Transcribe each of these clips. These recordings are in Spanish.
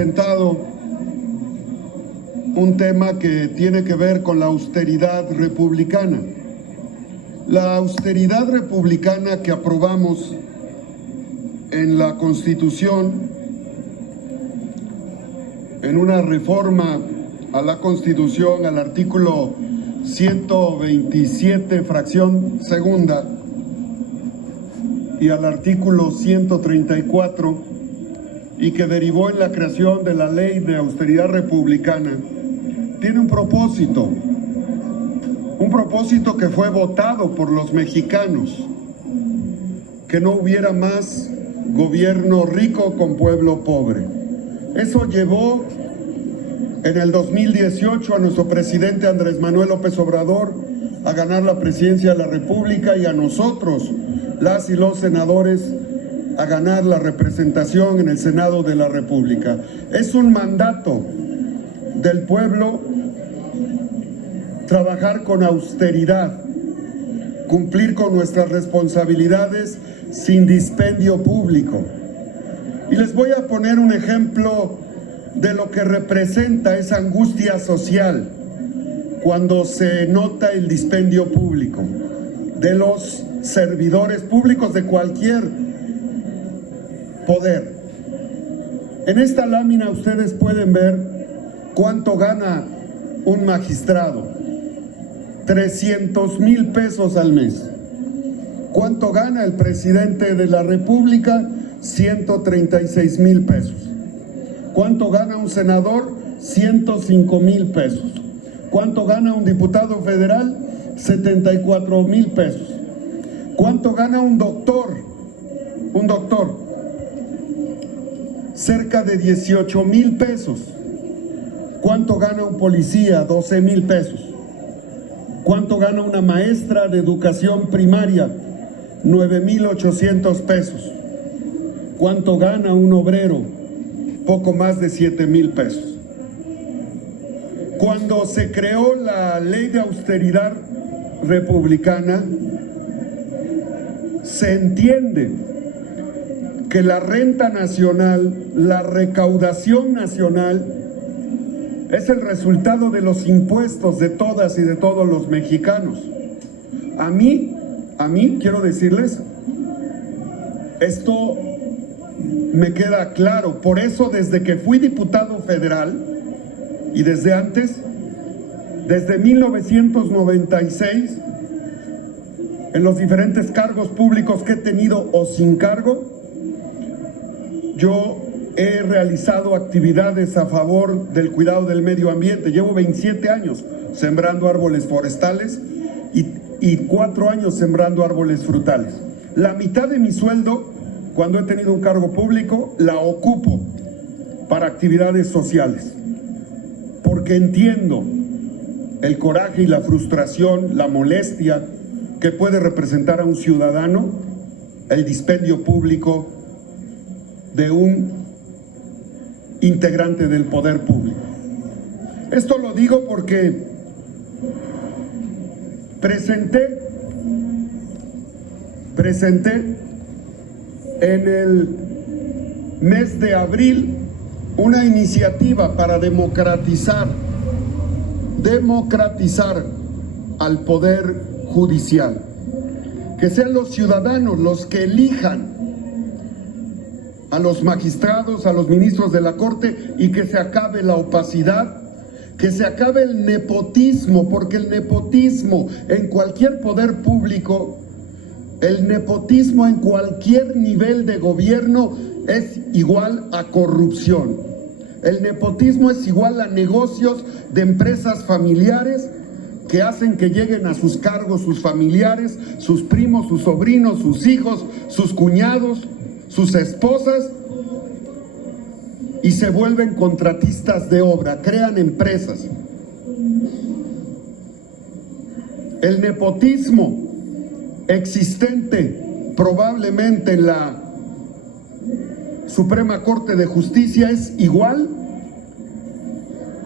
presentado un tema que tiene que ver con la austeridad republicana. La austeridad republicana que aprobamos en la Constitución, en una reforma a la Constitución, al artículo 127, fracción segunda, y al artículo 134, y que derivó en la creación de la Ley de Austeridad Republicana, tiene un propósito que fue votado por los mexicanos: que no hubiera más gobierno rico con pueblo pobre. Eso llevó en el 2018 a nuestro presidente Andrés Manuel López Obrador a ganar la presidencia de la República, y a nosotros, las y los senadores, a ganar la representación en el Senado de la República. Es un mandato del pueblo trabajar con austeridad, cumplir con nuestras responsabilidades sin dispendio público. Y les voy a poner un ejemplo de lo que representa esa angustia social cuando se nota el dispendio público de los servidores públicos de cualquier poder. En esta lámina ustedes pueden ver cuánto gana un magistrado: 300,000 pesos al mes. ¿Cuánto gana el presidente de la República? 136,000 pesos. ¿Cuánto gana un senador? 105,000 pesos. ¿Cuánto gana un diputado federal? 74,000 pesos. ¿Cuánto gana un doctor? Un doctor, cerca de 18,000 pesos. ¿Cuánto gana un policía? 12,000 pesos. ¿Cuánto gana una maestra de educación primaria? 9,800 pesos. ¿Cuánto gana un obrero? Poco más de 7,000 pesos. Cuando se creó la Ley de Austeridad Republicana, se entiende que la renta nacional, la recaudación nacional, es el resultado de los impuestos de todas y de todos los mexicanos. A mí, quiero decirles, esto me queda claro. Por eso, desde que fui diputado federal y desde antes, desde 1996, en los diferentes cargos públicos que he tenido o sin cargo, yo he realizado actividades a favor del cuidado del medio ambiente. Llevo 27 años sembrando árboles forestales y 4 años sembrando árboles frutales. La mitad de mi sueldo, cuando he tenido un cargo público, la ocupo para actividades sociales, porque entiendo el coraje y la frustración, la molestia que puede representar a un ciudadano el dispendio público de un integrante del poder público. Esto lo digo porque presenté en el mes de abril una iniciativa para democratizar al poder judicial, que sean los ciudadanos los que elijan a los magistrados, a los ministros de la Corte, y que se acabe la opacidad, que se acabe el nepotismo, porque el nepotismo en cualquier poder público, el nepotismo en cualquier nivel de gobierno es igual a corrupción. El nepotismo es igual a negocios de empresas familiares que hacen que lleguen a sus cargos sus familiares, sus primos, sus sobrinos, sus hijos, sus cuñados, sus esposas, y se vuelven contratistas de obra, crean empresas. El nepotismo existente probablemente en la Suprema Corte de Justicia es igual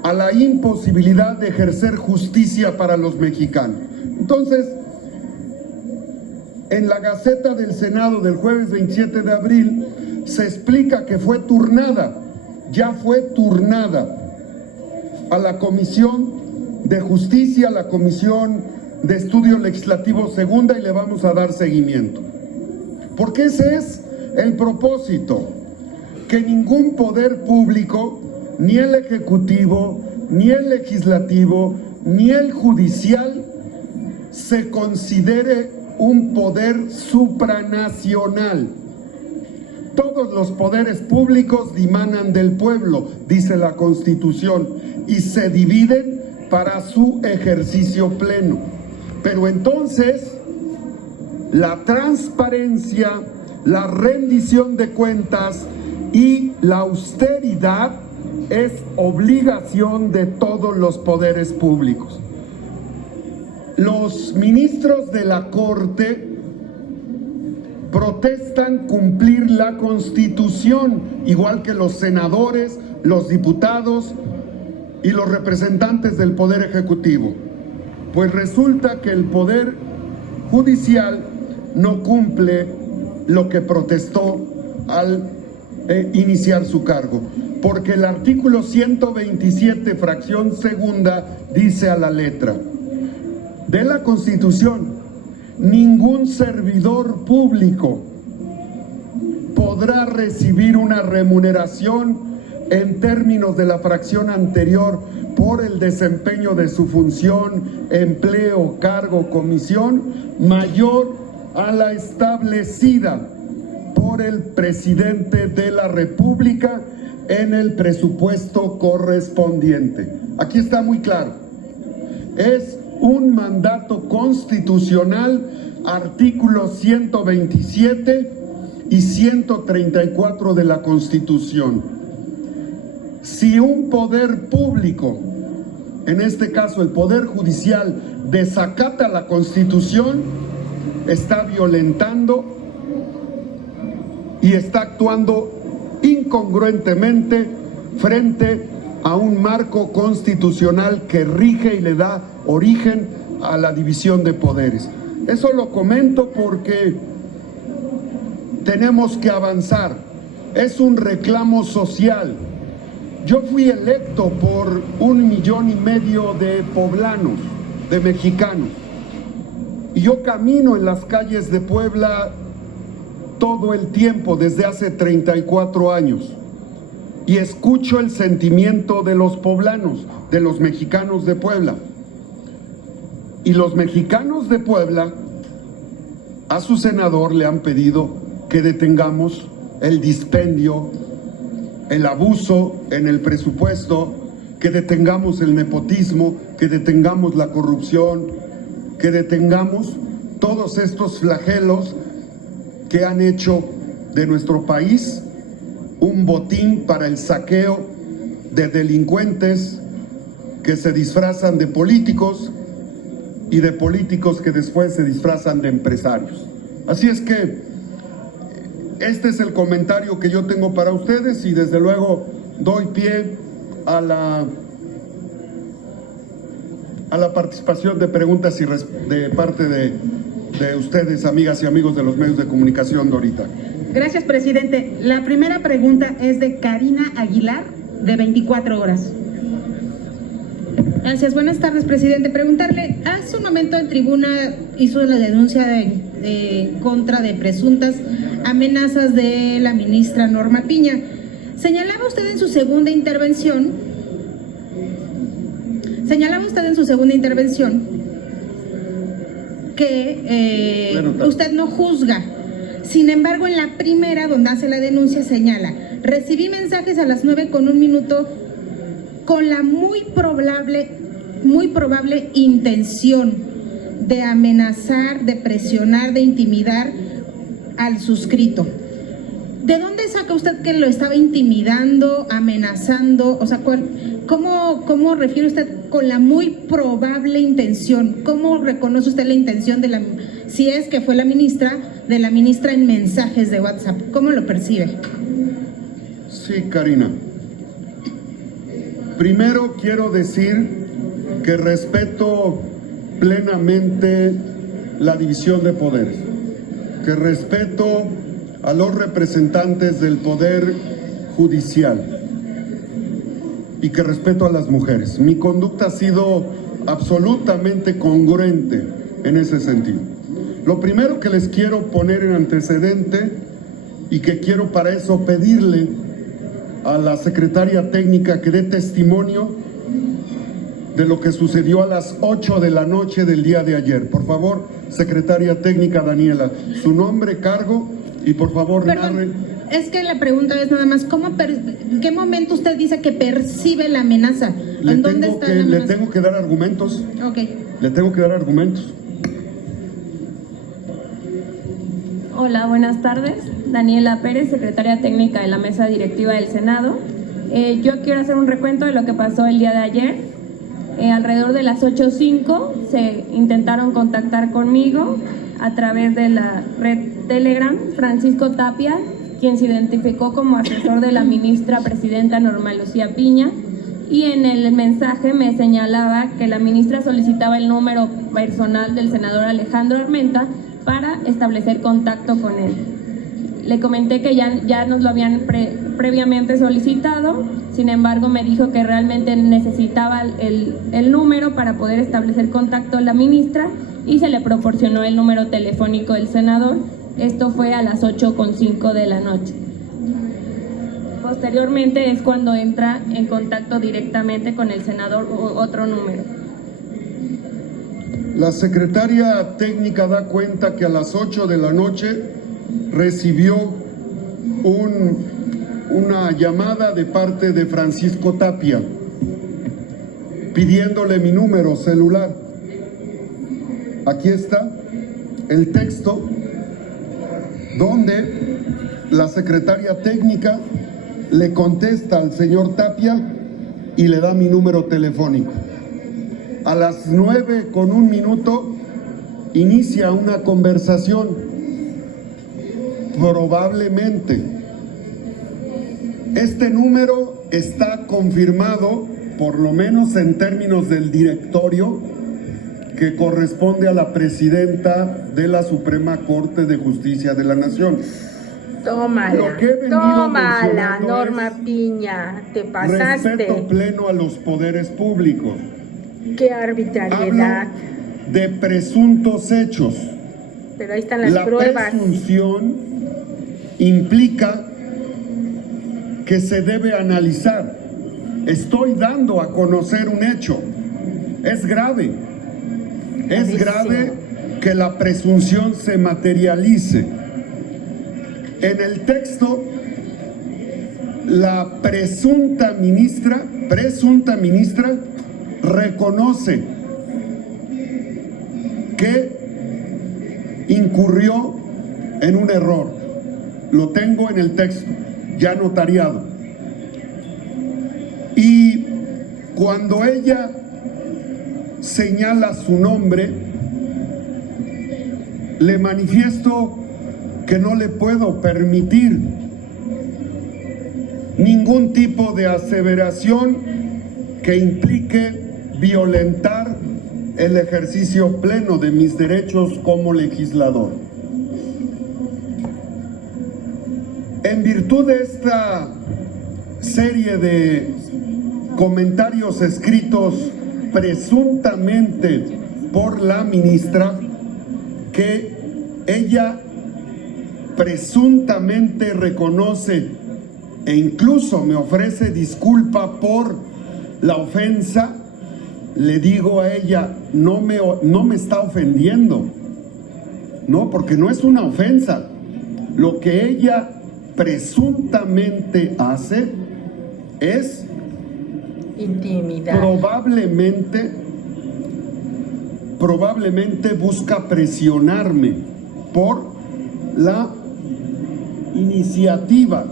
a la imposibilidad de ejercer justicia para los mexicanos. Entonces, en la Gaceta del Senado del jueves 27 de abril se explica que fue turnada ya fue turnada a la Comisión de Justicia, a la Comisión de Estudio Legislativo Segunda, y le vamos a dar seguimiento. Porque ese es el propósito, que ningún poder público, ni el ejecutivo, ni el legislativo, ni el judicial, se considere un poder supranacional. Todos los poderes públicos dimanan del pueblo, dice la Constitución, y se dividen para su ejercicio pleno. Pero entonces, la transparencia, la rendición de cuentas y la austeridad es obligación de todos los poderes públicos. Los ministros de la Corte protestan cumplir la Constitución, igual que los senadores, los diputados y los representantes del Poder Ejecutivo. Pues resulta que el Poder Judicial no cumple lo que protestó al iniciar su cargo, porque el artículo 127, fracción segunda, dice a la letra de la Constitución: ningún servidor público podrá recibir una remuneración en términos de la fracción anterior por el desempeño de su función, empleo, cargo, comisión mayor a la establecida por el presidente de la República en el presupuesto correspondiente. Aquí está muy claro. Es un mandato constitucional, artículos 127 y 134 de la Constitución. Si un poder público, en este caso el Poder Judicial, desacata la Constitución, está violentando y está actuando incongruentemente frente a un marco constitucional que rige y le da origen a la división de poderes. Eso lo comento porque tenemos que avanzar. Es un reclamo social. Yo fui electo por 1,5 millones de poblanos, de mexicanos, y yo camino en las calles de Puebla todo el tiempo desde hace 34 años y escucho el sentimiento de los poblanos, de los mexicanos de Puebla. Y los mexicanos de Puebla a su senador le han pedido que detengamos el dispendio, el abuso en el presupuesto, que detengamos el nepotismo, que detengamos la corrupción, que detengamos todos estos flagelos que han hecho de nuestro país un botín para el saqueo de delincuentes que se disfrazan de políticos y de políticos que después se disfrazan de empresarios. Así es que este es el comentario que yo tengo para ustedes y desde luego doy pie a la participación de preguntas y de parte de ustedes, amigas y amigos de los medios de comunicación, Dorita. Gracias, presidente. La primera pregunta es de Karina Aguilar, de 24 horas. Gracias, buenas tardes, presidente. Preguntarle, hace un momento en tribuna hizo la denuncia de contra de presuntas amenazas de la ministra Norma Piña. Señalaba usted en su segunda intervención que usted no juzga. Sin embargo, en la primera, donde hace la denuncia, señala: recibí mensajes a las 9:01 con la muy probable intención de amenazar, de presionar, de intimidar al suscrito. ¿De dónde saca usted que lo estaba intimidando, amenazando? O sea, ¿cómo refiere usted con la muy probable intención? ¿Cómo reconoce usted la intención de si es que fue la ministra en mensajes de WhatsApp? ¿Cómo lo percibe? Sí, Karina. Primero quiero decir que respeto plenamente la división de poderes, que respeto a los representantes del Poder Judicial, y que respeto a las mujeres. Mi conducta ha sido absolutamente congruente en ese sentido. Lo primero que les quiero poner en antecedente y que quiero para eso pedirle a la secretaria técnica que dé testimonio de lo que sucedió a las 8 de la noche del día de ayer. Por favor, secretaria técnica Daniela, su nombre, cargo y por favor narre. Es que la pregunta es nada más, ¿en qué momento usted dice que percibe la amenaza? ¿En dónde está la amenaza? Le tengo que dar argumentos. Ok. Le tengo que dar argumentos. Hola, buenas tardes. Daniela Pérez, secretaria técnica de la mesa directiva del Senado. Yo quiero hacer un recuento de lo que pasó el día de ayer. Alrededor de las 8:05 se intentaron contactar conmigo a través de la red Telegram, Francisco Tapia, quien se identificó como asesor de la ministra presidenta Norma Lucía Piña, y en el mensaje me señalaba que la ministra solicitaba el número personal del senador Alejandro Armenta para establecer contacto con él. Le comenté que ya nos lo habían previamente solicitado, sin embargo me dijo que realmente necesitaba el número para poder establecer contacto a la ministra y se le proporcionó el número telefónico del senador. Esto fue a las 8:05 de la noche. Posteriormente es cuando entra en contacto directamente con el senador u otro número. La secretaria técnica da cuenta que a las 8 de la noche recibió una llamada de parte de Francisco Tapia pidiéndole mi número celular. Aquí está el texto donde la secretaria técnica le contesta al señor Tapia y le da mi número telefónico. A las 9:01 inicia una conversación. Probablemente este número está confirmado, por lo menos en términos del directorio, que corresponde a la presidenta de la Suprema Corte de Justicia de la Nación. Tómala, Norma Piña, te pasaste. Respeto pleno a los poderes públicos. Qué arbitrariedad. Hablo de presuntos hechos. Pero ahí están las La pruebas. presunción implica que se debe analizar. Estoy dando a conocer un hecho. Es grave. Es grave que la presunción se materialice. En el texto, la presunta ministra reconoce que incurrió en un error. Lo tengo en el texto, ya notariado. Y cuando ella señala su nombre, le manifiesto que no le puedo permitir ningún tipo de aseveración que implique violentar el ejercicio pleno de mis derechos como legislador. En virtud de esta serie de comentarios escritos presuntamente por la ministra, que ella presuntamente reconoce e incluso me ofrece disculpa por la ofensa, le digo a ella, no me está ofendiendo, no, porque no es una ofensa. Lo que ella presuntamente hace es intimidar. Probablemente busca presionarme por la iniciativa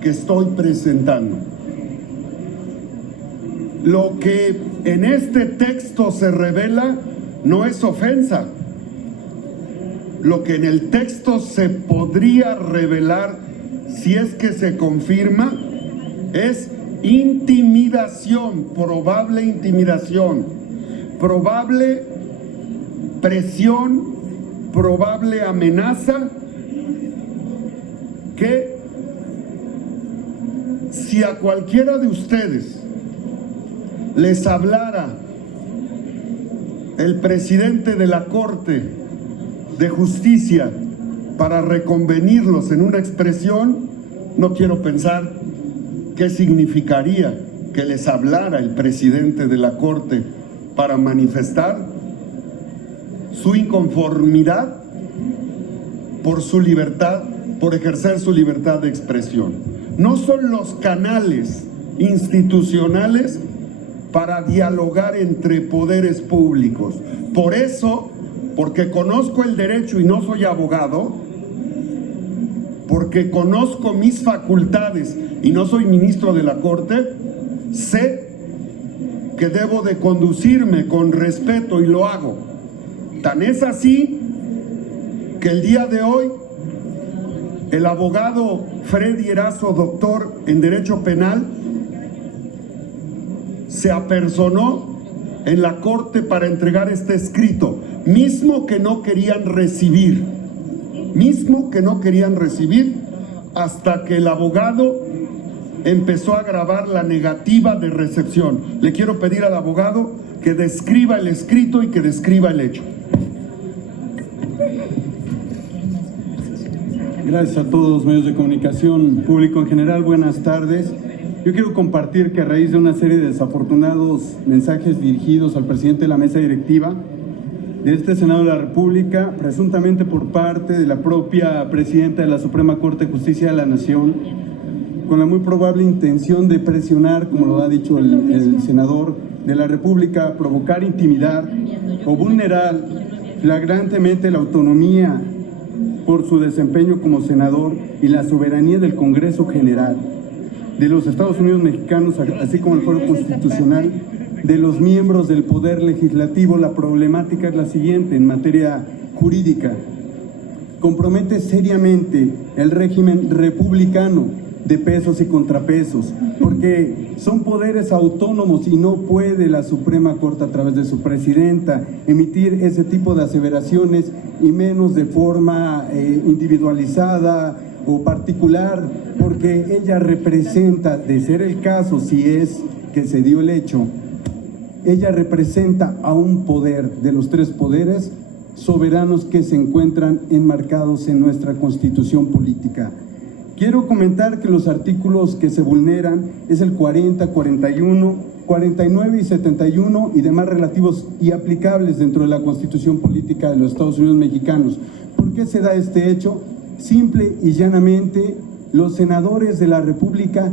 que estoy presentando. Lo que en este texto se revela no es ofensa. Lo que en el texto se podría revelar, si es que se confirma, es intimidación, probable intimidación, probable presión, probable amenaza, que si a cualquiera de ustedes les hablara el presidente de la Corte de Justicia para reconvenirlos en una expresión, no quiero pensar qué significaría que les hablara el presidente de la Corte para manifestar su inconformidad por su libertad, por ejercer su libertad de expresión. No son los canales institucionales para dialogar entre poderes públicos. Por eso, porque conozco el derecho y no soy abogado, porque conozco mis facultades y no soy ministro de la Corte, sé que debo de conducirme con respeto y lo hago. Tan es así que el día de hoy el abogado Freddy Erazo, doctor en Derecho Penal, se apersonó en la Corte para entregar este escrito, mismo que no querían recibir, hasta que el abogado empezó a grabar la negativa de recepción. Le quiero pedir al abogado que describa el escrito y que describa el hecho. Gracias a todos los medios de comunicación, público en general, buenas tardes. Yo quiero compartir que a raíz de una serie de desafortunados mensajes dirigidos al presidente de la mesa directiva de este Senado de la República, presuntamente por parte de la propia presidenta de la Suprema Corte de Justicia de la Nación, con la muy probable intención de presionar, como lo ha dicho el senador de la República, provocar, intimidar o vulnerar flagrantemente la autonomía por su desempeño como senador y la soberanía del Congreso General de los Estados Unidos mexicanos, así como el Foro Constitucional, de los miembros del Poder Legislativo. La problemática es la siguiente en materia jurídica. Compromete seriamente el régimen republicano de pesos y contrapesos, porque son poderes autónomos y no puede la Suprema Corte, a través de su presidenta, emitir ese tipo de aseveraciones, y menos de forma individualizada o particular, porque ella representa, de ser el caso, si es que se dio el hecho, ella representa a un poder de los tres poderes soberanos que se encuentran enmarcados en nuestra Constitución política. Quiero comentar que los artículos que se vulneran es el 40, 41, 49 y 71 y demás relativos y aplicables dentro de la Constitución política de los Estados Unidos mexicanos. ¿Por qué se da este hecho? Simple y llanamente, los senadores de la República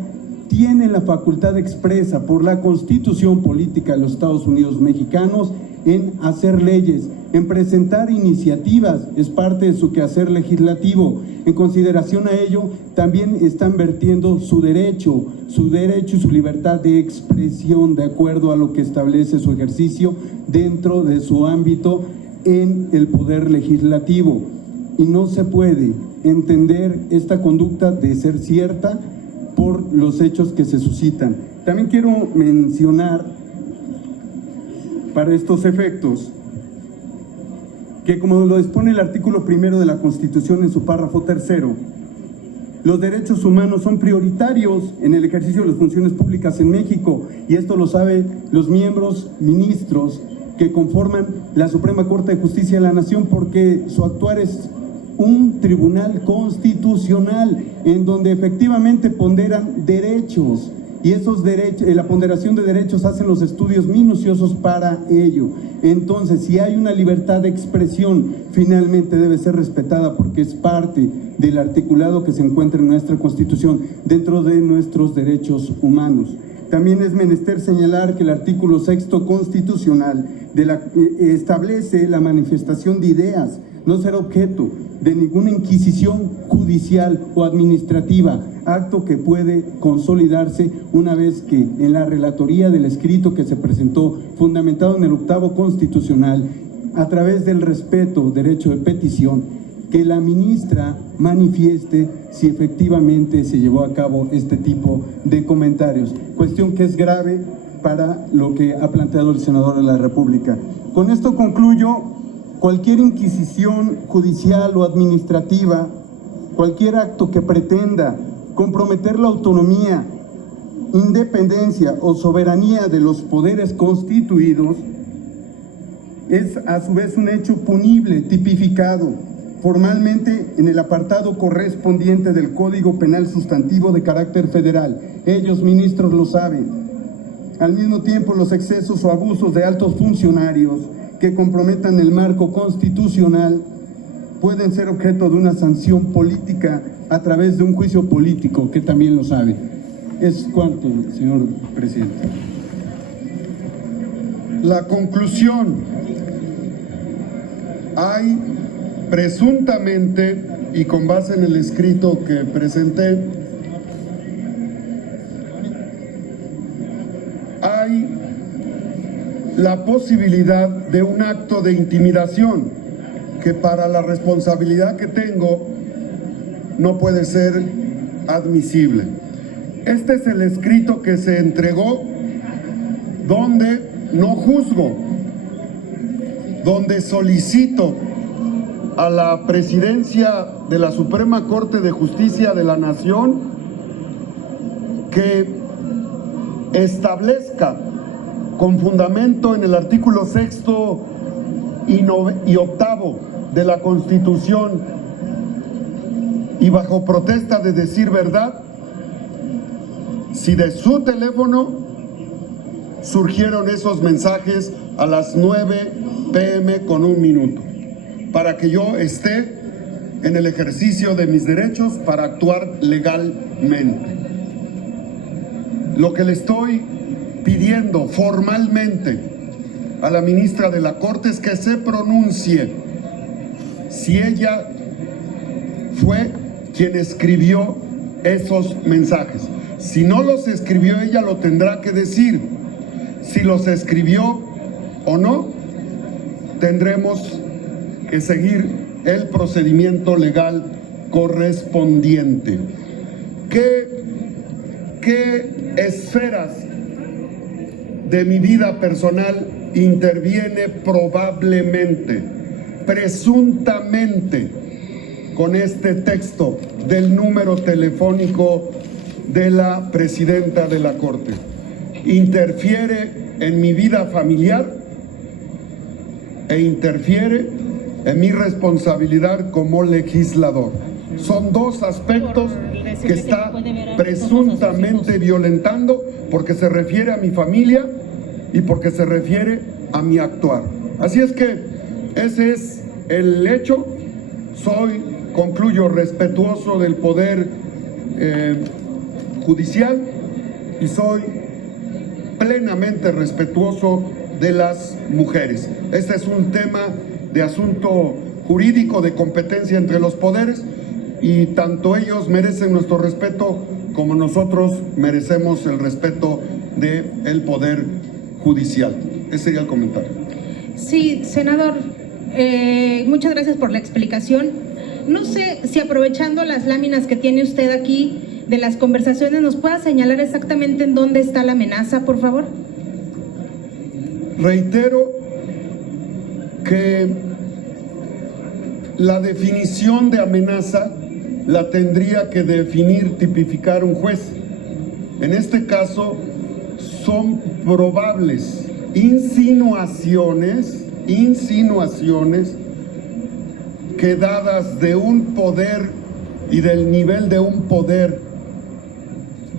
tienen la facultad expresa por la Constitución política de los Estados Unidos mexicanos en hacer leyes, en presentar iniciativas, es parte de su quehacer legislativo. En consideración a ello, también están vertiendo su derecho y su libertad de expresión de acuerdo a lo que establece su ejercicio dentro de su ámbito en el Poder Legislativo. Y no se puede entender esta conducta de ser cierta por los hechos que se suscitan. También quiero mencionar, para estos efectos, que como lo dispone el artículo 1 de la Constitución en su párrafo 3, los derechos humanos son prioritarios en el ejercicio de las funciones públicas en México, y esto lo saben los miembros, ministros que conforman la Suprema Corte de Justicia de la Nación, porque su actuar es un tribunal constitucional en donde efectivamente ponderan derechos, y esos derechos, la ponderación de derechos, hacen los estudios minuciosos para ello. Entonces, si hay una libertad de expresión, finalmente debe ser respetada, porque es parte del articulado que se encuentra en nuestra Constitución dentro de nuestros derechos humanos. También es menester señalar que el artículo 6 constitucional establece la manifestación de ideas, no ser objeto de ninguna inquisición judicial o administrativa, acto que puede consolidarse una vez que en la relatoría del escrito que se presentó, fundamentado en el 8º constitucional, a través del respeto, derecho de petición, que la ministra manifieste si efectivamente se llevó a cabo este tipo de comentarios, cuestión que es grave para lo que ha planteado el senador de la República. Con esto concluyo. Cualquier inquisición judicial o administrativa, cualquier acto que pretenda comprometer la autonomía independencia o soberanía de los poderes constituidos es a su vez un hecho punible, tipificado formalmente en el apartado correspondiente del Código Penal Sustantivo de carácter federal. Ellos, ministros, lo saben. Al mismo tiempo, los excesos o abusos de altos funcionarios que comprometan el marco constitucional pueden ser objeto de una sanción política a través de un juicio político, que también lo sabe. Es cuanto, señor presidente. La conclusión: hay presuntamente, y con base en el escrito que presenté, hay la posibilidad de un acto de intimidación que, para la responsabilidad que tengo, no puede ser admisible. Este es el escrito que se entregó, donde no juzgo, donde solicito a la presidencia de la Suprema Corte de Justicia de la Nación que establezca, con fundamento en el artículo 6º y 8º de la Constitución y bajo protesta de decir verdad, si de su teléfono surgieron esos mensajes a las 9 p.m. con 1 minuto, para que yo esté en el ejercicio de mis derechos para actuar legalmente. Lo que le estoy pidiendo formalmente a la ministra de la Corte es que se pronuncie si ella fue quien escribió esos mensajes. Si no los escribió ella, lo tendrá que decir. Si los escribió o no, tendremos que seguir el procedimiento legal correspondiente. ¿Qué esferas de mi vida personal interviene probablemente, presuntamente, con este texto del número telefónico de la presidenta de la Corte? Interfiere en mi vida familiar e interfiere en mi responsabilidad como legislador. Son dos aspectos que está presuntamente violentando, porque se refiere a mi familia y porque se refiere a mi actuar. Así es que ese es el hecho. Concluyo, respetuoso del Poder Judicial, y soy plenamente respetuoso de las mujeres. Este es un tema de asunto jurídico, de competencia entre los poderes, y tanto ellos merecen nuestro respeto como nosotros merecemos el respeto del Poder Judicial. Ese sería el comentario. Sí, senador, muchas gracias por la explicación. No sé si, aprovechando las láminas que tiene usted aquí de las conversaciones, nos pueda señalar exactamente en dónde está la amenaza, por favor. Reitero que la definición de amenaza la tendría que definir, tipificar un juez. En este caso son probables insinuaciones que, dadas de un poder y del nivel de un poder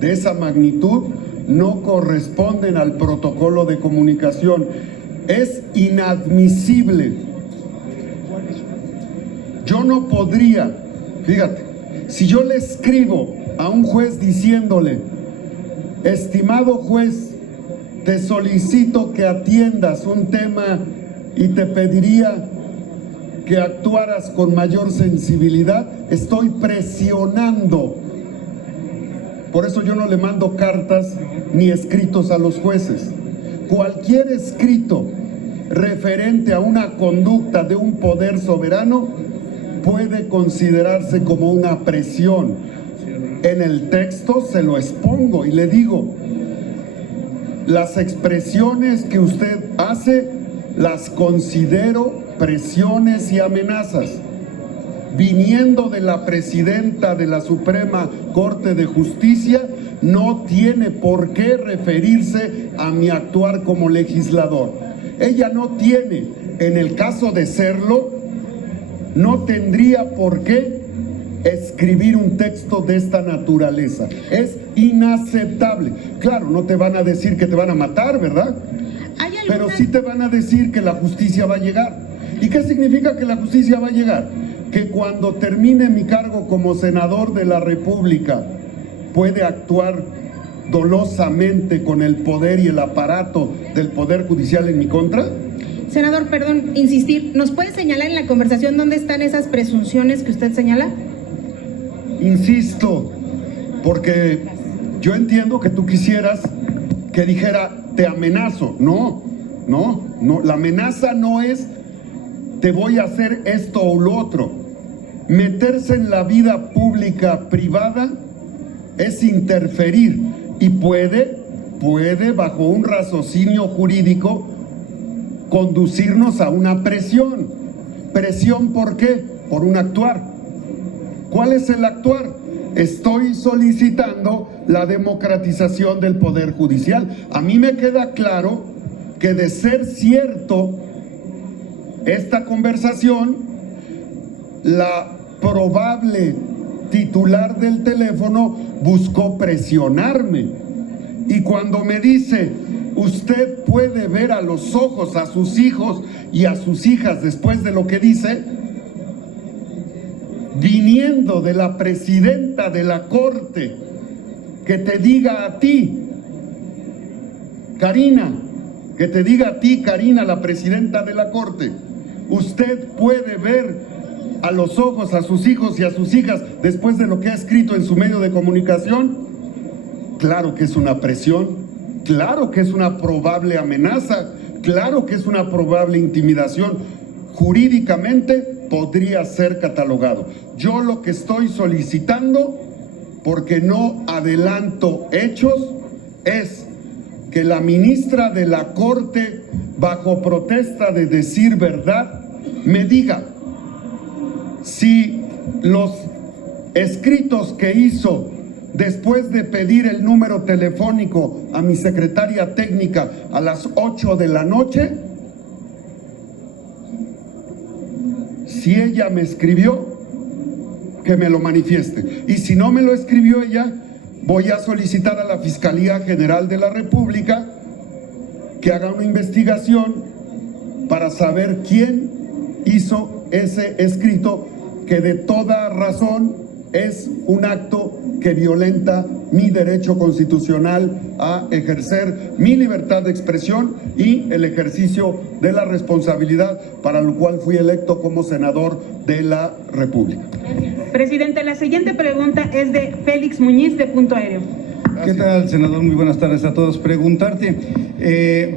de esa magnitud, no corresponden al protocolo de comunicación. Es inadmisible. Yo no podría, fíjate, si yo le escribo a un juez diciéndole: estimado juez, te solicito que atiendas un tema y te pediría que actuaras con mayor sensibilidad, estoy presionando. Por eso yo no le mando cartas ni escritos a los jueces. Cualquier escrito referente a una conducta de un poder soberano puede considerarse como una presión. En el texto se lo expongo y le digo: las expresiones que usted hace las considero presiones y amenazas, viniendo de la presidenta de la Suprema Corte de Justicia, no tiene por qué referirse a mi actuar como legislador. Ella no tiene, en el caso de serlo, no tendría por qué escribir un texto de esta naturaleza. Es inaceptable. Claro, no te van a decir que te van a matar, ¿verdad? Pero sí te van a decir que la justicia va a llegar. ¿Y qué significa que la justicia va a llegar? Que cuando termine mi cargo como senador de la República, puede actuar dolosamente con el poder y el aparato del Poder Judicial en mi contra. Senador, perdón, insistir, ¿nos puede señalar en la conversación dónde están esas presunciones que usted señala? Insisto, porque yo entiendo que tú quisieras que dijera, te amenazo. No, la amenaza no es te voy a hacer esto o lo otro. Meterse en la vida pública privada es interferir y puede bajo un raciocinio jurídico conducirnos a una presión. ¿Presión por qué? Por un actuar. ¿Cuál es el actuar? Estoy solicitando la democratización del Poder Judicial. A mí me queda claro que, de ser cierto esta conversación, la probable titular del teléfono buscó presionarme. Y cuando me dice, usted puede ver a los ojos a sus hijos y a sus hijas después de lo que dice, viniendo de la presidenta de la Corte, que te diga a ti, Karina, la presidenta de la Corte, usted puede ver a los ojos a sus hijos y a sus hijas después de lo que ha escrito en su medio de comunicación. Claro que es una presión, claro que es una probable amenaza, claro que es una probable intimidación. Jurídicamente podría ser catalogado. Yo lo que estoy solicitando, porque no adelanto hechos, es que la ministra de la Corte, bajo protesta de decir verdad, me diga si los escritos que hizo después de pedir el número telefónico a mi secretaria técnica a las 8 de la noche, si ella me escribió, que me lo manifieste. Y si no me lo escribió ella, voy a solicitar a la Fiscalía General de la República que haga una investigación para saber quién hizo ese escrito, que de toda razón es un acto que violenta mi derecho constitucional a ejercer mi libertad de expresión y el ejercicio de la responsabilidad para lo cual fui electo como senador de la República. Presidente, la siguiente pregunta es de Félix Muñiz, de Punto Aéreo. ¿Qué tal, senador? Muy buenas tardes a todos. Preguntarte,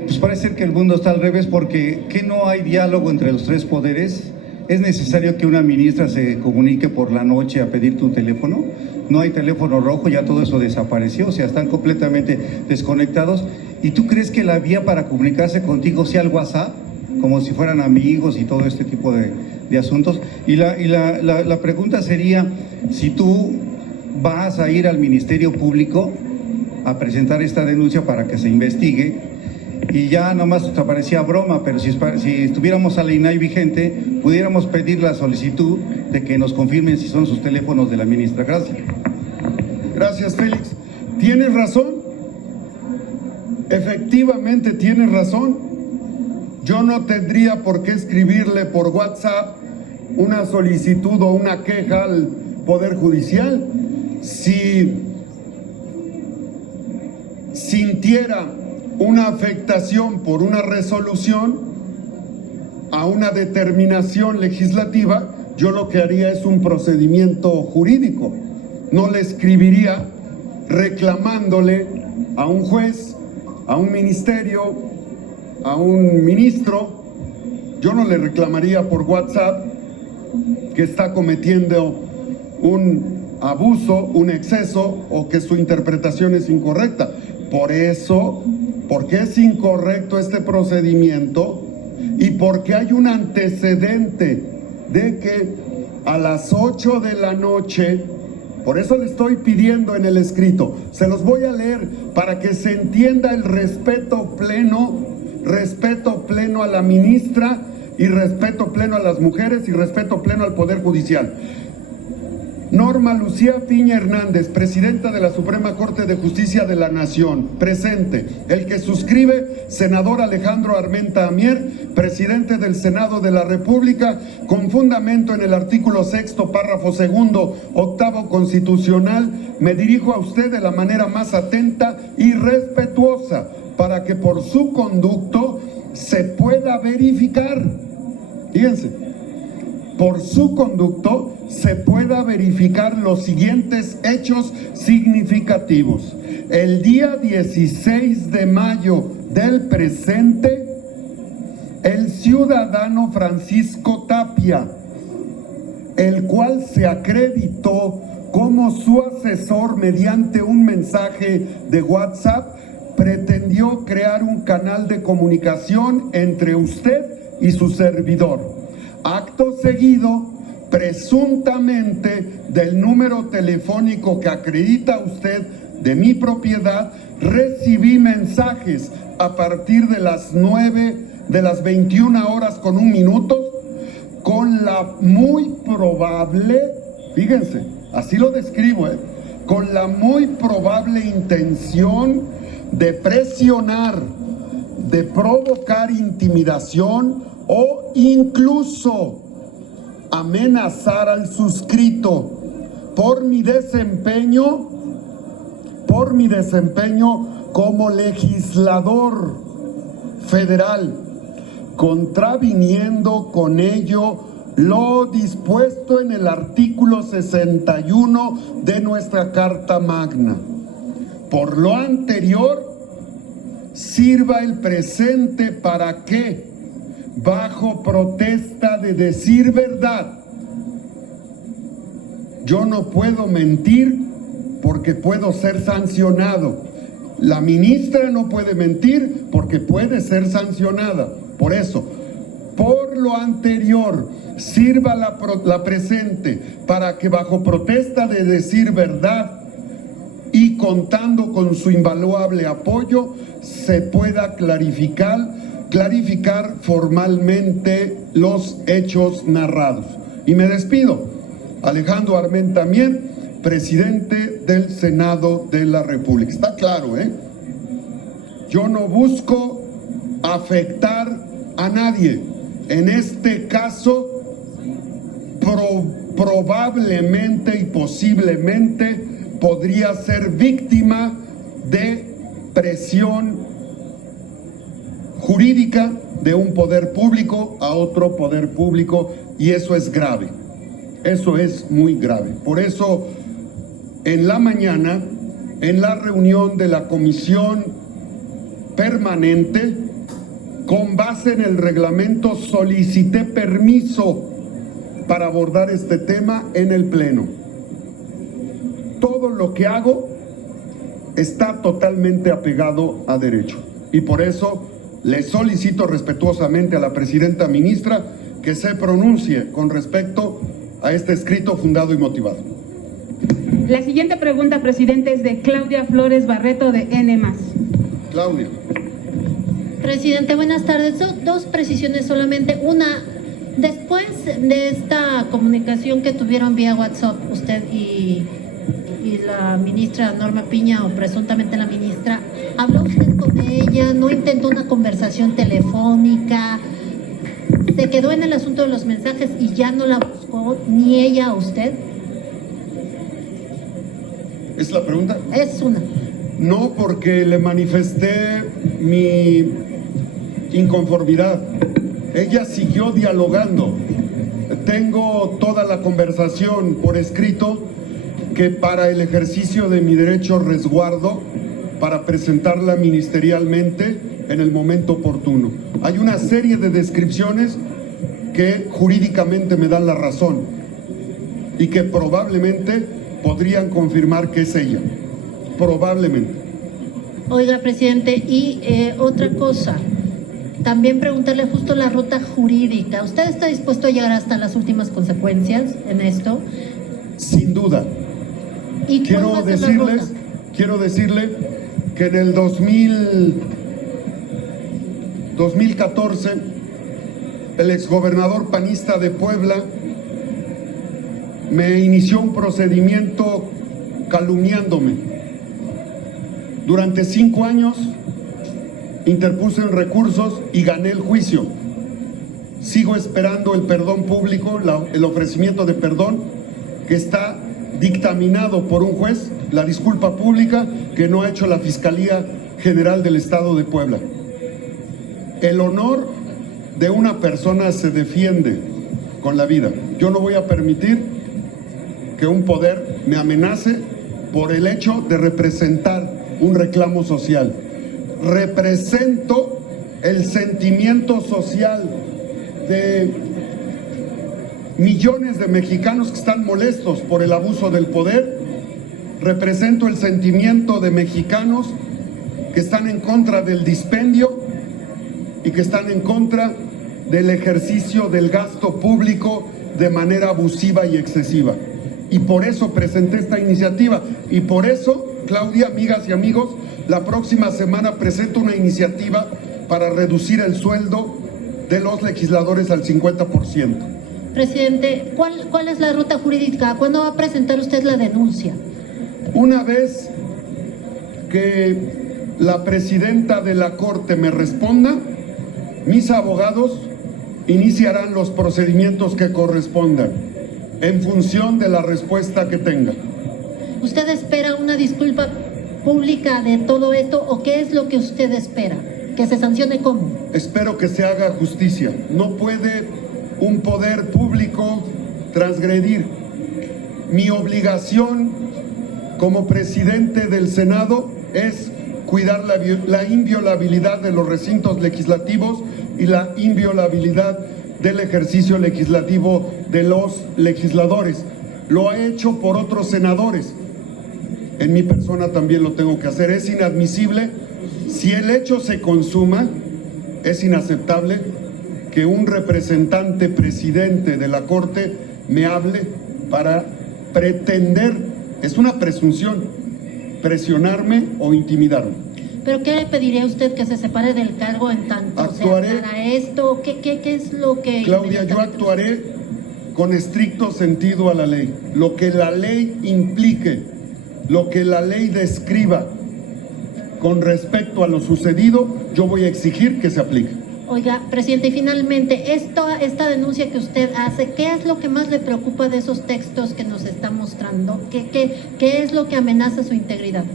pues parece ser que el mundo está al revés, porque ¿qué no hay diálogo entre los tres poderes? ¿Es necesario que una ministra se comunique por la noche a pedir tu teléfono? No hay teléfono rojo, ya todo eso desapareció, o sea, están completamente desconectados. ¿Y tú crees que la vía para comunicarse contigo sea el WhatsApp? Como si fueran amigos y todo este tipo de asuntos. Y la pregunta sería, si tú vas a ir al Ministerio Público a presentar esta denuncia para que se investigue, y ya nomás te parecía broma, pero si estuviéramos a la INAI vigente, pudiéramos pedir la solicitud de que nos confirmen si son sus teléfonos de la ministra. Gracias. Gracias, Félix. Tienes razón. Efectivamente tienes razón. Yo no tendría por qué escribirle por WhatsApp una solicitud o una queja al Poder Judicial. Si sintiera una afectación por una resolución a una determinación legislativa, yo lo que haría es un procedimiento jurídico. No le escribiría reclamándole a un juez, a un ministerio, a un ministro. Yo no le reclamaría por WhatsApp que está cometiendo un abuso, un exceso, o que su interpretación es incorrecta. Por eso, porque es incorrecto este procedimiento y porque hay un antecedente de que a las 8 de la noche, Por eso le estoy pidiendo en el escrito, se los voy a leer para que se entienda el respeto pleno a la ministra y respeto pleno a las mujeres y respeto pleno al Poder Judicial. Norma Lucía Piña Hernández, presidenta de la Suprema Corte de Justicia de la Nación, presente. El que suscribe, senador Alejandro Armenta Amier, presidente del Senado de la República, con fundamento en el artículo 6º, párrafo 2º, 8º constitucional, me dirijo a usted de la manera más atenta y respetuosa para que por su conducto se pueda verificar. Fíjense, por su conducto se pueda verificar los siguientes hechos significativos. El día 16 de mayo del presente, el ciudadano Francisco Tapia, el cual se acreditó como su asesor mediante un mensaje de WhatsApp, pretendió crear un canal de comunicación entre usted y su servidor. Acto seguido, presuntamente del número telefónico que acredita usted de mi propiedad, recibí mensajes a partir de las 21 horas con 1 minuto, con la muy probable, fíjense, así lo describo, con la muy probable intención de presionar, de provocar intimidación o incluso amenazar al suscrito por mi desempeño como legislador federal, contraviniendo con ello lo dispuesto en el artículo 61 de nuestra Carta Magna. Por lo anterior, sirva el presente para que, bajo protesta de decir verdad, yo no puedo mentir porque puedo ser sancionado. La ministra no puede mentir porque puede ser sancionada. Por eso, por lo anterior, sirva la presente para que, bajo protesta de decir verdad y contando con su invaluable apoyo, se pueda clarificar formalmente los hechos narrados. Y me despido. Alejandro Armenta Amier, presidente del Senado de la República. Está claro, Yo no busco afectar a nadie. En este caso, probablemente y posiblemente podría ser víctima de presión jurídica de un poder público a otro poder público, y eso es grave, eso es muy grave. Por eso, en la mañana, en la reunión de la comisión permanente, con base en el reglamento, solicité permiso para abordar este tema en el Pleno. Todo lo que hago está totalmente apegado a derecho, y por eso le solicito respetuosamente a la presidenta ministra que se pronuncie con respecto a este escrito fundado y motivado. La siguiente pregunta, presidente, es de Claudia Flores Barreto, de N+. Claudia. Presidente, buenas tardes. Dos precisiones solamente. Una, después de esta comunicación que tuvieron vía WhatsApp usted y la ministra Norma Piña, o presuntamente la ministra, ¿habló usted con ella? ¿No intentó una conversación telefónica? ¿Se quedó en el asunto de los mensajes y ya no la buscó ni ella a usted? ¿Es la pregunta? Es una. No, porque le manifesté mi inconformidad. Ella siguió dialogando. Tengo toda la conversación por escrito, que para el ejercicio de mi derecho resguardo para presentarla ministerialmente en el momento oportuno. Hay una serie de descripciones que jurídicamente me dan la razón y que probablemente podrían confirmar que es ella. Probablemente. Oiga, presidente, y otra cosa, también preguntarle justo la ruta jurídica. ¿Usted está dispuesto a llegar hasta las últimas consecuencias en esto? Sin duda. ¿Y cuál va a ser la ruta? Quiero decirle que en el 2014, el exgobernador panista de Puebla me inició un procedimiento calumniándome. Durante 5 años interpuse recursos y gané el juicio. Sigo esperando el perdón público, el ofrecimiento de perdón que está dictaminado por un juez, la disculpa pública que no ha hecho la Fiscalía General del Estado de Puebla. El honor de una persona se defiende con la vida. Yo no voy a permitir que un poder me amenace por el hecho de representar un reclamo social. Represento el sentimiento social de millones de mexicanos que están molestos por el abuso del poder. Represento el sentimiento de mexicanos que están en contra del dispendio y que están en contra del ejercicio del gasto público de manera abusiva y excesiva. Y por eso presenté esta iniciativa. Y por eso, Claudia, amigas y amigos, la próxima semana presento una iniciativa para reducir el sueldo de los legisladores al 50%. Presidente, ¿cuál es la ruta jurídica? ¿Cuándo va a presentar usted la denuncia? Una vez que la presidenta de la Corte me responda, mis abogados iniciarán los procedimientos que correspondan en función de la respuesta que tenga. ¿Usted espera una disculpa pública de todo esto o qué es lo que usted espera? ¿Que se sancione cómo? Espero que se haga justicia. No puede un poder público transgredir. Mi obligación como presidente del Senado es cuidar la inviolabilidad de los recintos legislativos y la inviolabilidad del ejercicio legislativo de los legisladores. Lo ha hecho por otros senadores. En mi persona también lo tengo que hacer. Es inadmisible. Si el hecho se consuma, es inaceptable que un representante presidente de la Corte me hable para pretender, es una presunción, presionarme o intimidarme. ¿Pero qué le pediría a usted que se separe del cargo en tanto Actuaré, se aclara esto? ¿Qué es lo que...? Claudia, yo actuaré con estricto sentido a la ley. Lo que la ley implique, lo que la ley describa con respecto a lo sucedido, yo voy a exigir que se aplique. Oiga, presidente, y finalmente, esta denuncia que usted hace, ¿qué es lo que más le preocupa de esos textos que nos está mostrando? ¿Qué es lo que amenaza su integridad?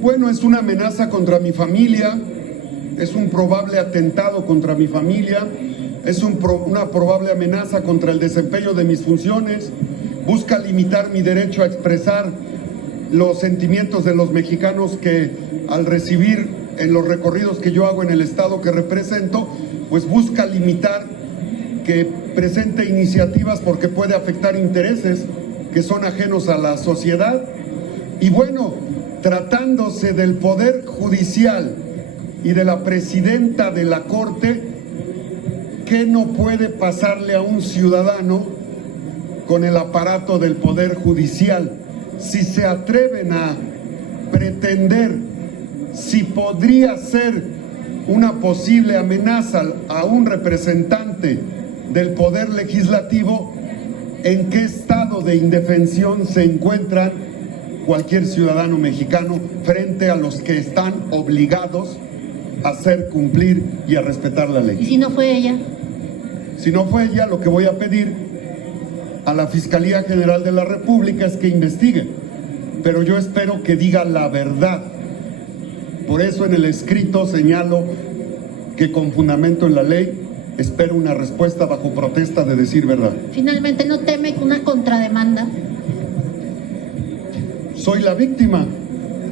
Bueno, es una amenaza contra mi familia, es un probable atentado contra mi familia, es una probable amenaza contra el desempeño de mis funciones, busca limitar mi derecho a expresar los sentimientos de los mexicanos que al recibir en los recorridos que yo hago en el estado que represento, pues busca limitar que presente iniciativas porque puede afectar intereses que son ajenos a la sociedad. Y bueno, tratándose del Poder Judicial y de la presidenta de la Corte, ¿qué no puede pasarle a un ciudadano con el aparato del Poder Judicial? Si se atreven a pretender si podría ser una posible amenaza a un representante del Poder Legislativo, ¿en qué estado de indefensión se encuentran cualquier ciudadano mexicano frente a los que están obligados a hacer cumplir y a respetar la ley? ¿Y si no fue ella? Si no fue ella, lo que voy a pedir a la Fiscalía General de la República es que investigue, pero yo espero que diga la verdad. Por eso en el escrito señalo que con fundamento en la ley espero una respuesta bajo protesta de decir verdad. Finalmente, ¿no teme una contrademanda? Soy la víctima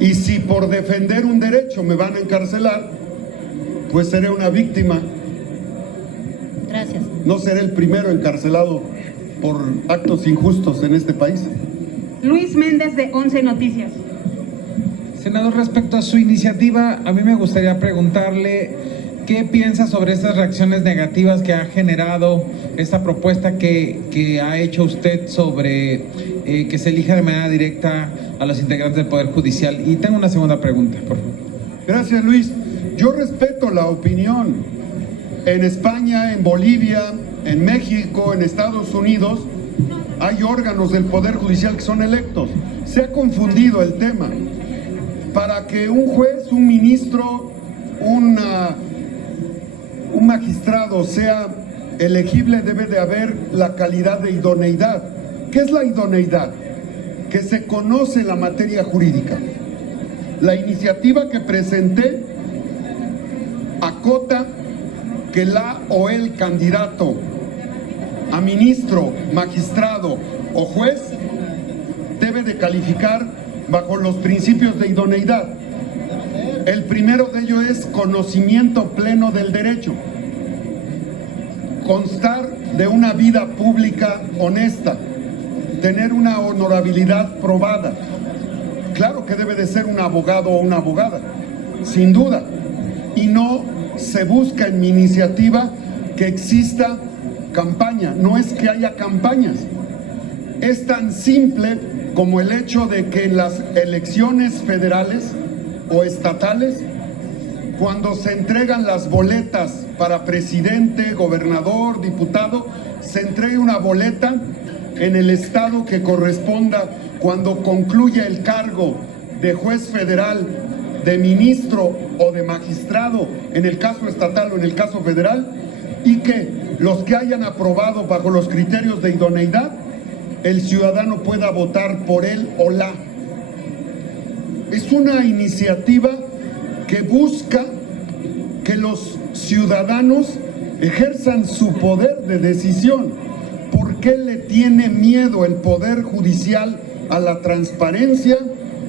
y si por defender un derecho me van a encarcelar, pues seré una víctima. Gracias. No seré el primero encarcelado por actos injustos en este país. Luis Méndez de 11 Noticias. Senador, respecto a su iniciativa, a mí me gustaría preguntarle qué piensa sobre estas reacciones negativas que ha generado esta propuesta que ha hecho usted sobre que se elija de manera directa a los integrantes del Poder Judicial. Y tengo una segunda pregunta, por favor. Gracias, Luis. Yo respeto la opinión. En España, en Bolivia, en México, en Estados Unidos, hay órganos del Poder Judicial que son electos. Se ha confundido el tema. Para que un juez, un ministro, un magistrado sea elegible, debe de haber la calidad de idoneidad. ¿Qué es la idoneidad? Que se conoce la materia jurídica. La iniciativa que presenté acota que la o el candidato a ministro, magistrado o juez debe de calificar bajo los principios de idoneidad. El primero de ellos es conocimiento pleno del derecho, constar de una vida pública honesta, tener una honorabilidad probada. Claro que debe de ser un abogado o una abogada, sin duda, y no se busca en mi iniciativa que exista campaña, no es que haya campañas. Es tan simple como el hecho de que en las elecciones federales o estatales, cuando se entregan las boletas para presidente, gobernador, diputado, se entrega una boleta en el estado que corresponda cuando concluya el cargo de juez federal, de ministro o de magistrado, en el caso estatal o en el caso federal, y que los que hayan aprobado bajo los criterios de idoneidad, el ciudadano pueda votar por él o la. Es una iniciativa que busca que los ciudadanos ejerzan su poder de decisión. ¿Por qué le tiene miedo el Poder Judicial a la transparencia,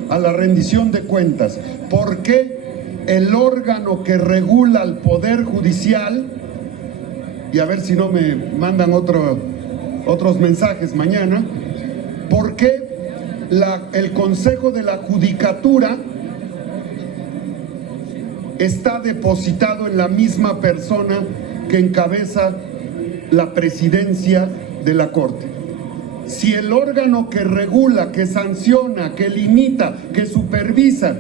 a la rendición de cuentas? ¿Por qué el órgano que regula al Poder Judicial, y a ver si no me mandan otros mensajes mañana, por qué el Consejo de la Judicatura está depositado en la misma persona que encabeza la presidencia de la Corte? Si el órgano que regula, que sanciona, que limita, que supervisa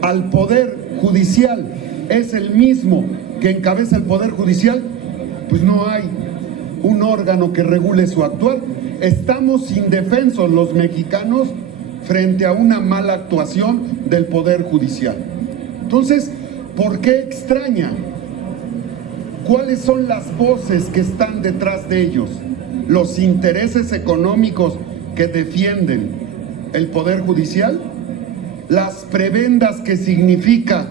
al Poder Judicial es el mismo que encabeza el Poder Judicial, pues no hay un órgano que regule su actuar. Estamos indefensos los mexicanos frente a una mala actuación del Poder Judicial. Entonces, ¿por qué extraña? ¿Cuáles son las voces que están detrás de ellos? ¿Los intereses económicos que defienden el Poder Judicial? ¿Las prebendas que significa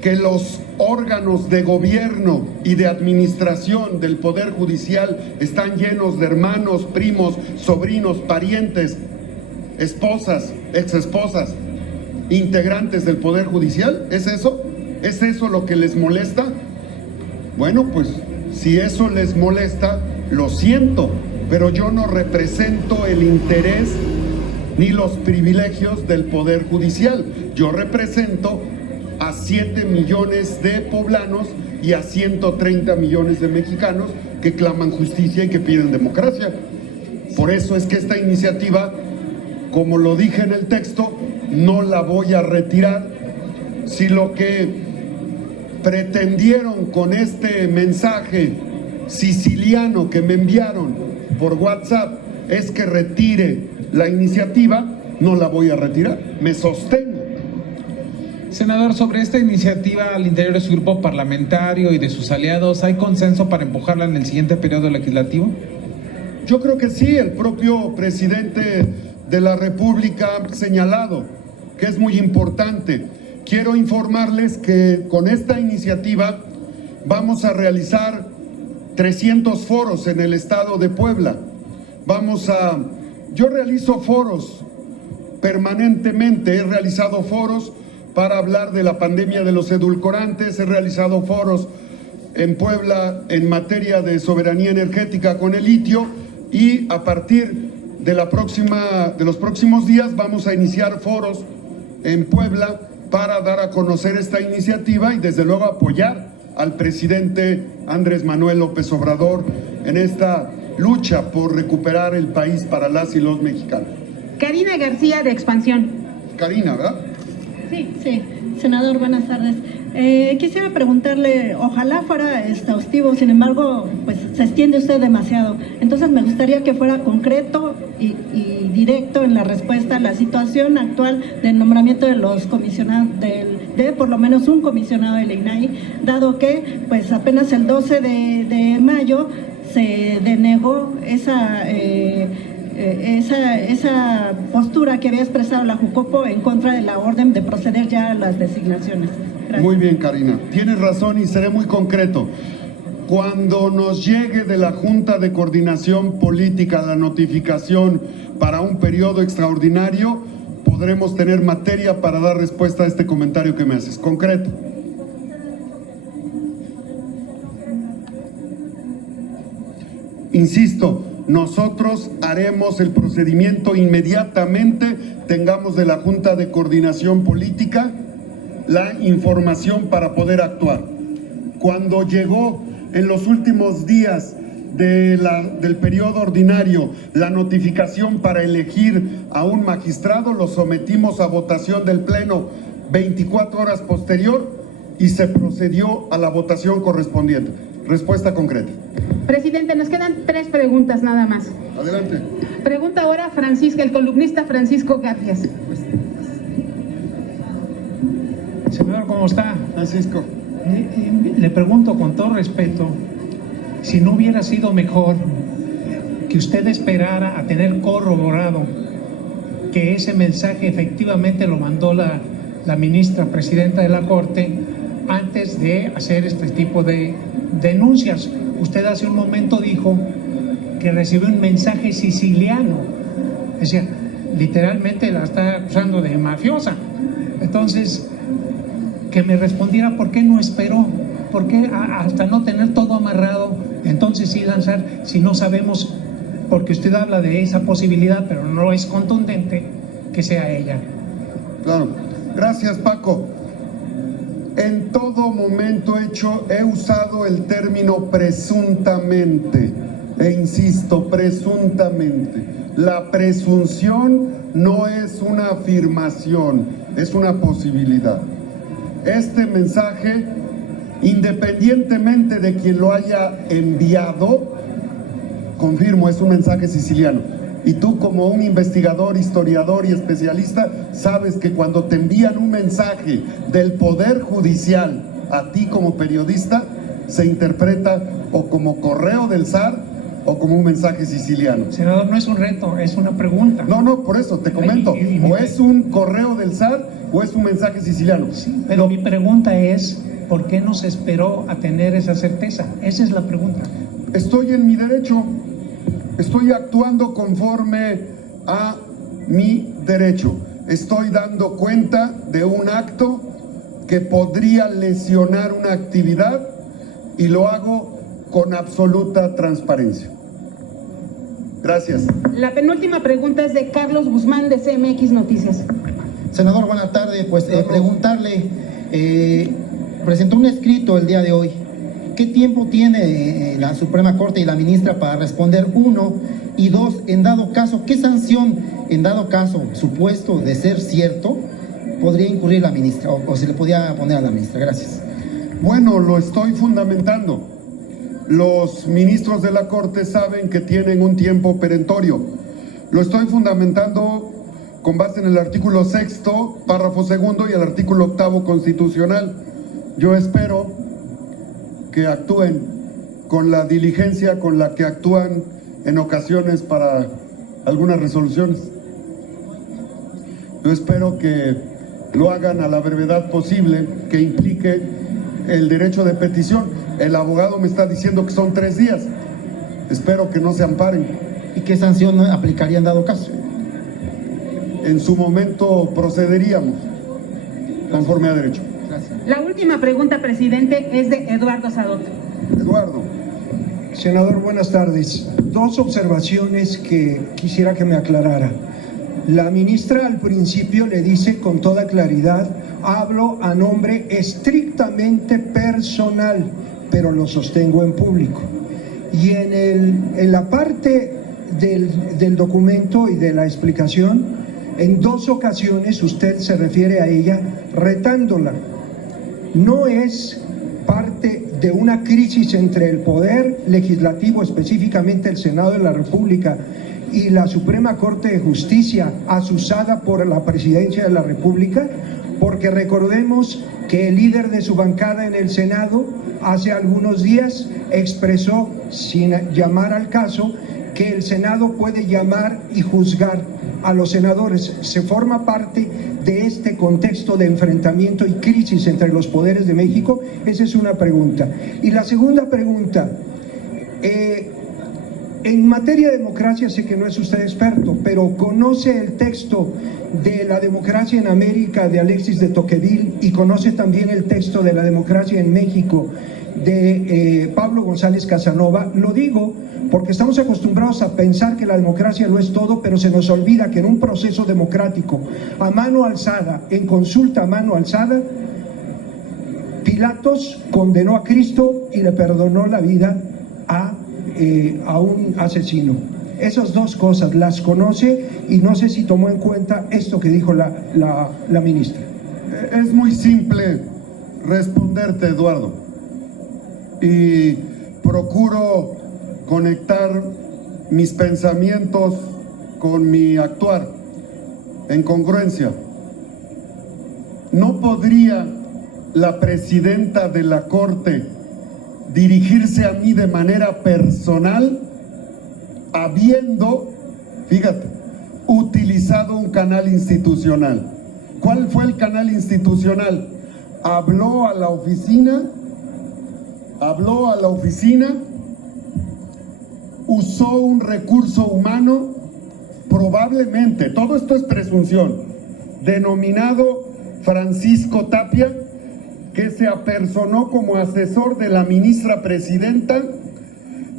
que los órganos de gobierno y de administración del Poder Judicial están llenos de hermanos, primos, sobrinos, parientes, esposas, exesposas, integrantes del Poder Judicial? ¿Es eso? ¿Es eso lo que les molesta? Bueno, pues si eso les molesta, lo siento, pero yo no represento el interés ni los privilegios del Poder Judicial. Yo represento a 7 millones de poblanos y a 130 millones de mexicanos que claman justicia y que piden democracia. Por eso es que esta iniciativa, como lo dije en el texto, no la voy a retirar. Si lo que pretendieron con este mensaje siciliano que me enviaron por WhatsApp es que retire la iniciativa, no la voy a retirar, me sostengo. Senador, sobre esta iniciativa al interior de su grupo parlamentario y de sus aliados, ¿hay consenso para empujarla en el siguiente periodo legislativo? Yo creo que sí, el propio presidente de la República ha señalado que es muy importante. Quiero informarles que con esta iniciativa vamos a realizar 300 foros en el estado de Puebla. Yo realizo foros permanentemente, he realizado foros para hablar de la pandemia de los edulcorantes, he realizado foros en Puebla en materia de soberanía energética con el litio, y a partir de los próximos días vamos a iniciar foros en Puebla para dar a conocer esta iniciativa y desde luego apoyar al presidente Andrés Manuel López Obrador en esta lucha por recuperar el país para las y los mexicanos. Karina García, de Expansión. Karina, ¿verdad? Sí, senador, buenas tardes. Quisiera preguntarle, ojalá fuera exhaustivo, sin embargo, pues se extiende usted demasiado. Entonces me gustaría que fuera concreto y directo en la respuesta a la situación actual del nombramiento de los comisionados, de por lo menos un comisionado del INAI, dado que pues apenas el 12 de mayo se denegó esa postura que había expresado la Jucopo en contra de la orden de proceder ya a las designaciones. Gracias. Muy bien, Karina. Tienes razón y seré muy concreto. Cuando nos llegue de la Junta de Coordinación Política la notificación para un periodo extraordinario, podremos tener materia para dar respuesta a este comentario que me haces. Concreto. Insisto, nosotros haremos el procedimiento inmediatamente, tengamos de la Junta de Coordinación Política la información para poder actuar. Cuando llegó en los últimos días del periodo ordinario la notificación para elegir a un magistrado, lo sometimos a votación del Pleno 24 horas posterior y se procedió a la votación correspondiente. Respuesta concreta. Presidente, nos quedan 3 preguntas nada más. Adelante. Pregunta ahora el columnista Francisco Garfias. Senador, ¿cómo está? Francisco. Le pregunto con todo respeto, si no hubiera sido mejor que usted esperara a tener corroborado que ese mensaje efectivamente lo mandó la ministra presidenta de la Corte antes de hacer este tipo de denuncias. Usted hace un momento dijo que recibió un mensaje siciliano, es decir, literalmente la está acusando de mafiosa. Entonces, que me respondiera por qué no esperó, por qué hasta no tener todo amarrado, entonces sí lanzar, si no sabemos, porque usted habla de esa posibilidad, pero no es contundente que sea ella. Claro. Gracias, Paco. En todo momento he usado el término presuntamente, e insisto, presuntamente. La presunción no es una afirmación, es una posibilidad. Este mensaje, independientemente de quien lo haya enviado, confirmo, es un mensaje siciliano. Y tú, como un investigador, historiador y especialista, sabes que cuando te envían un mensaje del Poder Judicial a ti como periodista, se interpreta o como correo del SAR o como un mensaje siciliano. Senador, no es un reto, es una pregunta. No, por eso te comento. O es un correo del SAR o es un mensaje siciliano. Sí, pero mi pregunta es, ¿por qué no se esperó a tener esa certeza? Esa es la pregunta. Estoy en mi derecho. Estoy actuando conforme a mi derecho. Estoy dando cuenta de un acto que podría lesionar una actividad y lo hago con absoluta transparencia. Gracias. La penúltima pregunta es de Carlos Guzmán, de CMX Noticias. Senador, buenas tardes. Pues preguntarle, presentó un escrito el día de hoy. ¿Qué tiempo tiene la Suprema Corte y la ministra para responder? 1, y 2, en dado caso, ¿qué sanción, en dado caso supuesto de ser cierto, podría incurrir la ministra o se le podía poner a la ministra? Gracias. Bueno, lo estoy fundamentando. Los ministros de la Corte saben que tienen un tiempo perentorio. Lo estoy fundamentando con base en el artículo 6º, párrafo 2 y el artículo 8º constitucional. Yo espero que actúen con la diligencia con la que actúan en ocasiones para algunas resoluciones. Yo espero que lo hagan a la brevedad posible, que implique el derecho de petición. El abogado me está diciendo que son 3 días. Espero que no se amparen. ¿Y qué sanción aplicaría en dado caso? En su momento procederíamos conforme a derecho. La última pregunta, presidente, es de Eduardo Sadot. Eduardo. Senador, buenas tardes. 2 observaciones que quisiera que me aclarara. La ministra al principio le dice con toda claridad, hablo a nombre estrictamente personal, pero lo sostengo en público. Y en la parte del documento y de la explicación, en 2 ocasiones usted se refiere a ella retándola. No es parte de una crisis entre el poder legislativo, específicamente el Senado de la República, y la Suprema Corte de Justicia, azuzada por la Presidencia de la República, porque recordemos que el líder de su bancada en el Senado hace algunos días expresó, sin llamar al caso, que el Senado puede llamar y juzgar a los senadores. Se forma parte de este contexto de enfrentamiento y crisis entre los poderes de México. Esa es una pregunta. Y la segunda pregunta, en materia de democracia sé que no es usted experto, pero ¿conoce el texto de La democracia en América de Alexis de Tocqueville y conoce también el texto de La democracia en México de Pablo González Casanova? Lo digo porque estamos acostumbrados a pensar que la democracia lo es todo, pero se nos olvida que en un proceso democrático a mano alzada, en consulta a mano alzada, Pilatos condenó a Cristo y le perdonó la vida a un asesino. Esas 2 cosas las conoce y no sé si tomó en cuenta esto que dijo la ministra. Es muy simple responderte, Eduardo, y procuro conectar mis pensamientos con mi actuar en congruencia. ¿No podría la presidenta de la Corte dirigirse a mí de manera personal, habiendo, fíjate, utilizado un canal institucional? ¿Cuál fue el canal institucional? Habló a la oficina, usó un recurso humano, probablemente, todo esto es presunción, denominado Francisco Tapia, que se apersonó como asesor de la ministra presidenta,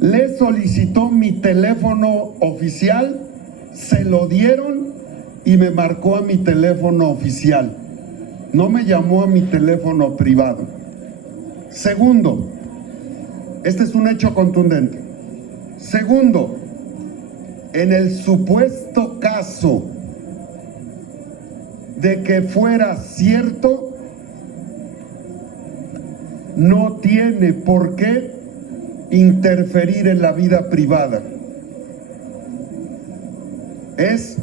le solicitó mi teléfono oficial, se lo dieron y me marcó a mi teléfono oficial. No me llamó a mi teléfono privado. Segundo, este es un hecho contundente. Segundo, en el supuesto caso de que fuera cierto, no tiene por qué interferir en la vida privada. Es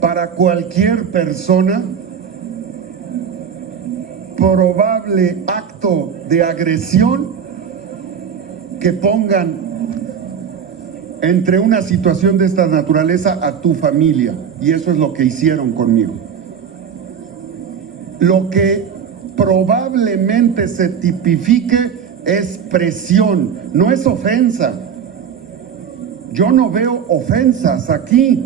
para cualquier persona probable acto de agresión que pongan entre una situación de esta naturaleza a tu familia, y eso es lo que hicieron conmigo. Lo que probablemente se tipifique es presión, no es ofensa. Yo no veo ofensas aquí.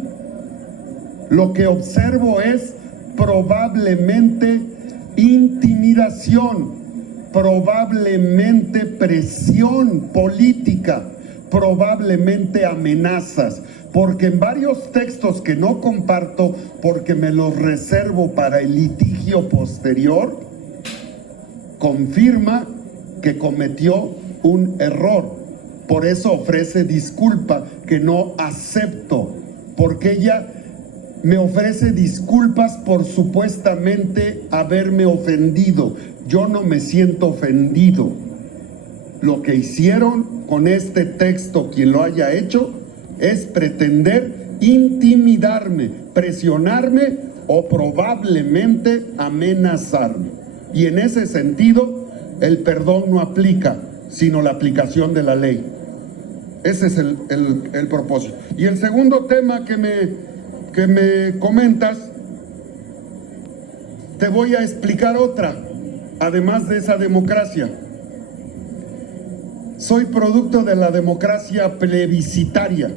Lo que observo es probablemente intimidación, probablemente presión política, probablemente amenazas, porque en varios textos que no comparto porque me los reservo para el litigio posterior, confirma que cometió un error. Por eso ofrece disculpa, que no acepto, porque ella me ofrece disculpas por supuestamente haberme ofendido. Yo no me siento ofendido. Lo que hicieron con este texto, quien lo haya hecho, es pretender intimidarme, presionarme o probablemente amenazarme. Y en ese sentido, el perdón no aplica, sino la aplicación de la ley. Ese es el propósito. Y el segundo tema que me comentas, te voy a explicar otra, además de esa democracia. Soy producto de la democracia plebiscitaria.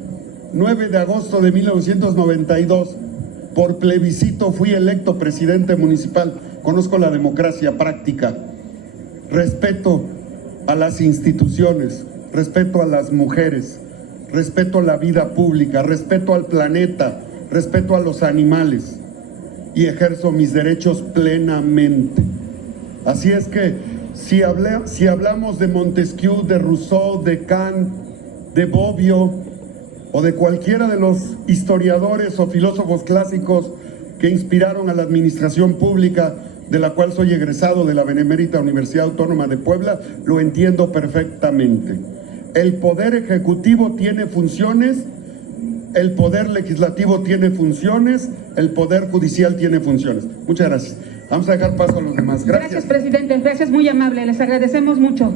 9 de agosto de 1992, por plebiscito fui electo presidente municipal. Conozco la democracia práctica. Respeto a las instituciones, respeto a las mujeres, respeto a la vida pública, respeto al planeta, respeto a los animales y ejerzo mis derechos plenamente. Así es que si hablamos de Montesquieu, de Rousseau, de Kant, de Bobbio o de cualquiera de los historiadores o filósofos clásicos que inspiraron a la administración pública, de la cual soy egresado de la Benemérita Universidad Autónoma de Puebla, lo entiendo perfectamente. El Poder Ejecutivo tiene funciones, el Poder Legislativo tiene funciones, el Poder Judicial tiene funciones. Muchas gracias. Vamos a dejar paso a los demás. Gracias, presidente. Gracias, muy amable. Les agradecemos mucho.